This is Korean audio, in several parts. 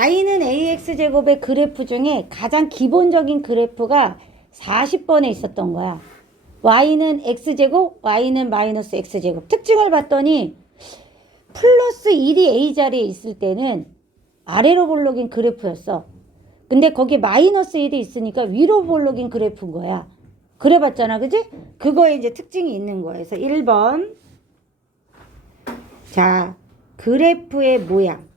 y는 ax제곱의 그래프 중에 가장 기본적인 그래프가 40번에 있었던 거야. y는 x제곱, y는 마이너스 x제곱. 특징을 봤더니 플러스 1이 a자리에 있을 때는 아래로 볼록인 그래프였어. 근데 거기에 마이너스 1이 있으니까 위로 볼록인 그래프인 거야. 그래봤잖아, 그지? 그거에 이제 특징이 있는 거야. 그래서 1번. 자, 그래프의 모양.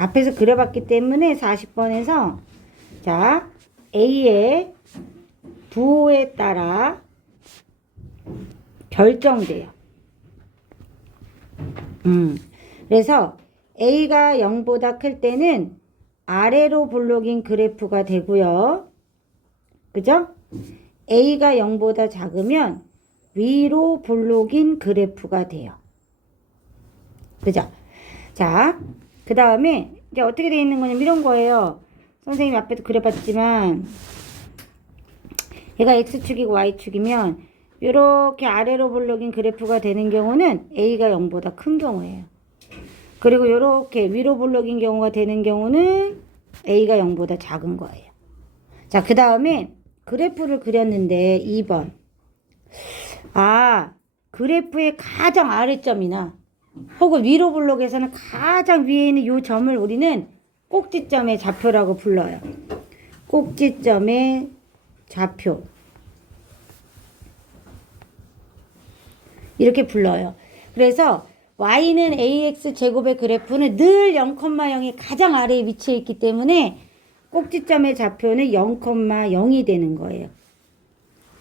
앞에서 그려봤기 때문에 40번에서 자, A의 부호에 따라 결정돼요. 그래서 A가 0보다 클 때는 아래로 볼록인 그래프가 되고요. 그죠? A가 0보다 작으면 위로 볼록인 그래프가 돼요. 그죠? 자, 그 다음에 이제 어떻게 되어 있는 거냐면 이런 거예요. 선생님이 앞에도 그려봤지만 얘가 X축이고 Y축이면 이렇게 아래로 볼록인 그래프가 되는 경우는 A가 0보다 큰 경우예요. 그리고 이렇게 위로 볼록인 경우가 되는 경우는 A가 0보다 작은 거예요. 자, 그 다음에 그래프를 그렸는데 2번. 아, 그래프의 가장 아래점이나 혹은 위로 볼록에서는 가장 위에 있는 이 점을 우리는 꼭지점의 좌표라고 불러요. 꼭지점의 좌표. 이렇게 불러요. 그래서 y는 ax 제곱의 그래프는 늘 0,0이 가장 아래에 위치해 있기 때문에 꼭지점의 좌표는 0,0이 되는 거예요.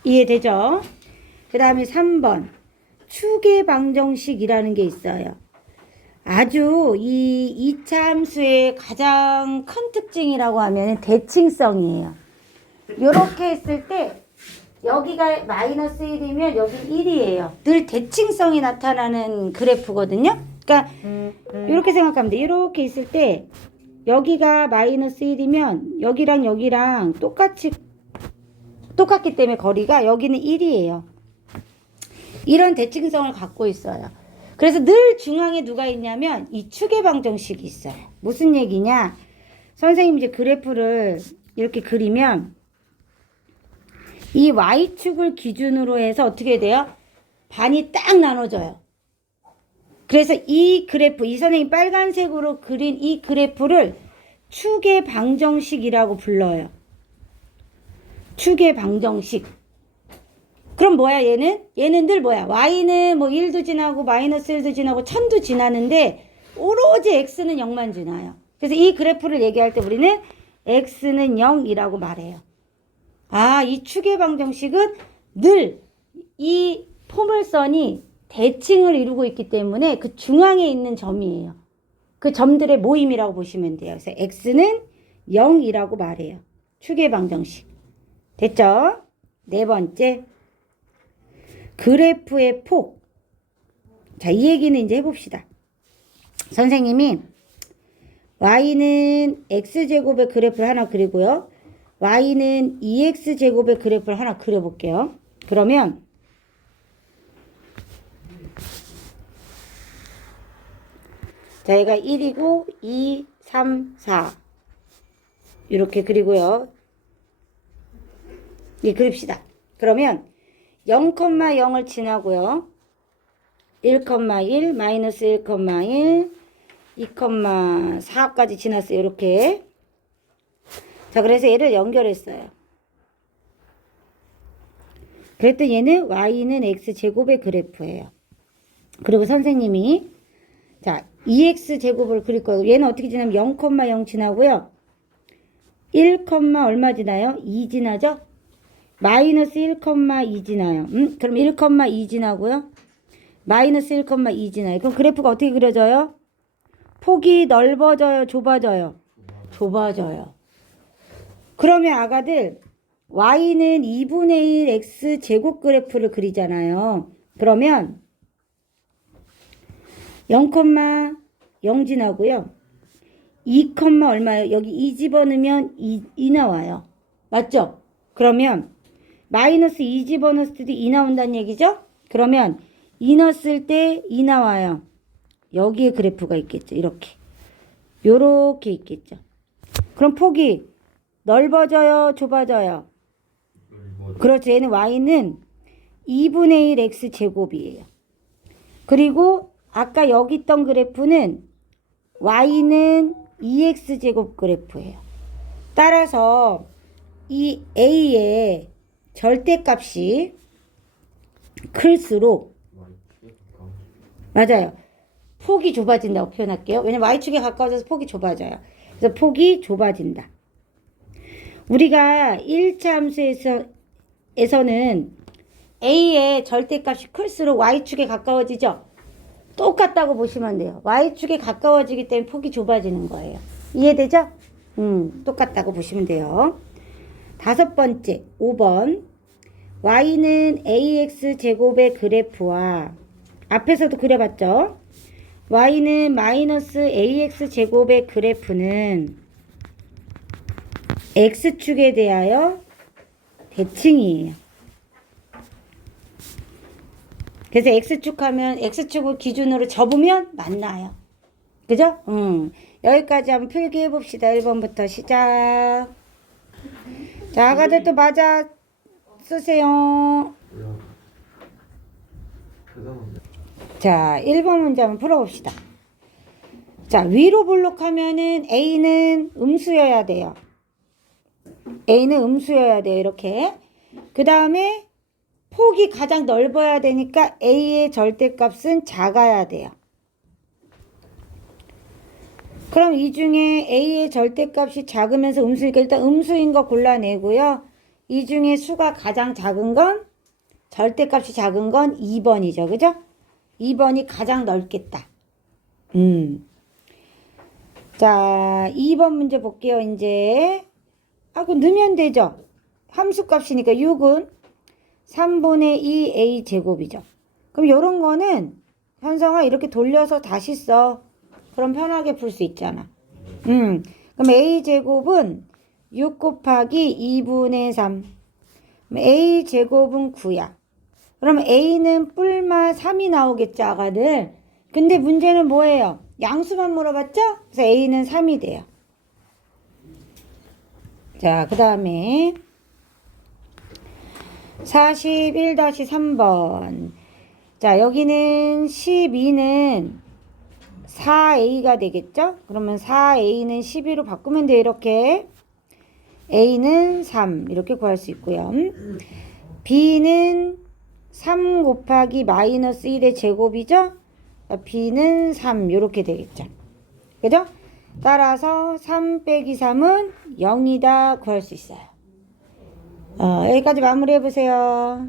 이해되죠? 그 다음에 3번. 축의 방정식이라는 게 있어요. 아주 이 이차함수의 가장 큰 특징이라고 하면 대칭성이에요. 이렇게 했을 때 여기가 마이너스 1이면 여기 1이에요. 늘 대칭성이 나타나는 그래프거든요. 그러니까 이렇게 생각하면 돼. 이렇게 있을 때 여기가 마이너스 1이면 여기랑 여기랑 똑같기 때문에 거리가 여기는 1이에요. 이런 대칭성을 갖고 있어요. 그래서 늘 중앙에 누가 있냐면 이 축의 방정식이 있어요. 무슨 얘기냐? 선생님 이제 그래프를 이렇게 그리면 이 Y축을 기준으로 해서 어떻게 돼요? 반이 딱 나눠져요. 그래서 이 그래프, 이 선생님 빨간색으로 그린 이 그래프를 축의 방정식이라고 불러요. 축의 방정식. 그럼 뭐야 얘는? 얘는 늘 뭐야? y는 뭐 1도 지나고 마이너스 1도 지나고 1000도 지나는데 오로지 x는 0만 지나요. 그래서 이 그래프를 얘기할 때 우리는 x는 0이라고 말해요. 아, 이 축의 방정식은 늘 이 포물선이 대칭을 이루고 있기 때문에 그 중앙에 있는 점이에요. 그 점들의 모임이라고 보시면 돼요. 그래서 x는 0이라고 말해요. 축의 방정식. 됐죠? 네 번째. 그래프의 폭. 자, 이 얘기는 이제 해봅시다. 선생님이 y는 x제곱의 그래프를 하나 그리고요. y는 2x제곱의 그래프를 하나 그려볼게요. 그러면 자, 얘가 1이고 2, 3, 4 이렇게 그리고요. 예, 그립시다. 그러면 0,0을 지나고요. 1,1, 마이너스 1,1, 2,4까지 지났어요. 이렇게. 자, 그래서 얘를 연결했어요. 그랬더니 얘는 y는 x제곱의 그래프예요. 그리고 선생님이 자, 2x제곱을 그릴 거예요. 얘는 어떻게 지나면 0,0 지나고요. 1, 얼마 지나요? 2 지나죠? 마이너스 1,2 지나요. 그럼 1,2 지나고요. 마이너스 1,2 지나요. 그럼 그래프가 어떻게 그려져요? 폭이 넓어져요? 좁아져요? 좁아져요. 그러면 아가들 y는 2분의 1 x 제곱 그래프를 그리잖아요. 그러면 0,0 지나고요. 2, 얼마예요? 여기 2 집어넣으면 2 나와요. 맞죠? 그러면 마이너스 2 집어넣었을 때 2 나온다는 얘기죠? 그러면 2 넣었을 때 2 나와요. 여기에 그래프가 있겠죠. 이렇게. 요렇게 있겠죠. 그럼 폭이 넓어져요, 좁아져요? 그렇죠. 얘는 y는 2분의 1 x 제곱이에요. 그리고 아까 여기 있던 그래프는 y는 2x 제곱 그래프예요. 따라서 이 a의 절대값이 클수록 맞아요. 폭이 좁아진다고 표현할게요. 왜냐면 y축에 가까워져서 폭이 좁아져요. 그래서 폭이 좁아진다. 우리가 1차 함수에서는 a의 절대값이 클수록 y축에 가까워지죠. 똑같다고 보시면 돼요. y축에 가까워지기 때문에 폭이 좁아지는 거예요. 이해되죠? 똑같다고 보시면 돼요. 다섯 번째, 5번. y는 ax 제곱의 그래프와 앞에서도 그려봤죠? y는 마이너스 ax 제곱의 그래프는 x축에 대하여 대칭이에요. 그래서 x축 하면 x축을 기준으로 접으면 맞나요. 그죠? 여기까지 한번 필기 해봅시다. 1번부터 시작. 자, 아가들 또 맞아 쓰세요. 자, 1번 문제 한번 풀어봅시다. 자, 위로 볼록하면은 A는 음수여야 돼요. A는 음수여야 돼요. 이렇게. 그 다음에 폭이 가장 넓어야 되니까 A의 절대값은 작아야 돼요. 그럼 이 중에 A의 절대값이 작으면서 음수니까 일단 음수인 거 골라내고요. 이 중에 수가 가장 작은 건 절대값이 작은 건 2번이죠. 그죠? 2번이 가장 넓겠다. 자, 2번 문제 볼게요. 이제 그럼 넣으면 되죠. 함수값이니까 6은 3분의 2a 제곱이죠. 그럼 요런 거는 현성아 이렇게 돌려서 다시 써. 그럼 편하게 풀 수 있잖아. 그럼 a 제곱은 6 곱하기 2분의 3. a 제곱은 9야. 그럼 a는 뿔마 3이 나오겠죠, 아가들. 근데 문제는 뭐예요? 양수만 물어봤죠? 그래서 a는 3이 돼요. 자, 그 다음에 41-3번. 자, 여기는 12는 4a가 되겠죠? 그러면 4a는 12로 바꾸면 돼요. 이렇게. a는 3 이렇게 구할 수 있고요. b는 3 곱하기 마이너스 1의 제곱이죠? b는 3 이렇게 되겠죠. 그죠? 따라서 3 빼기 3은 0이다 구할 수 있어요. 여기까지 마무리해 보세요.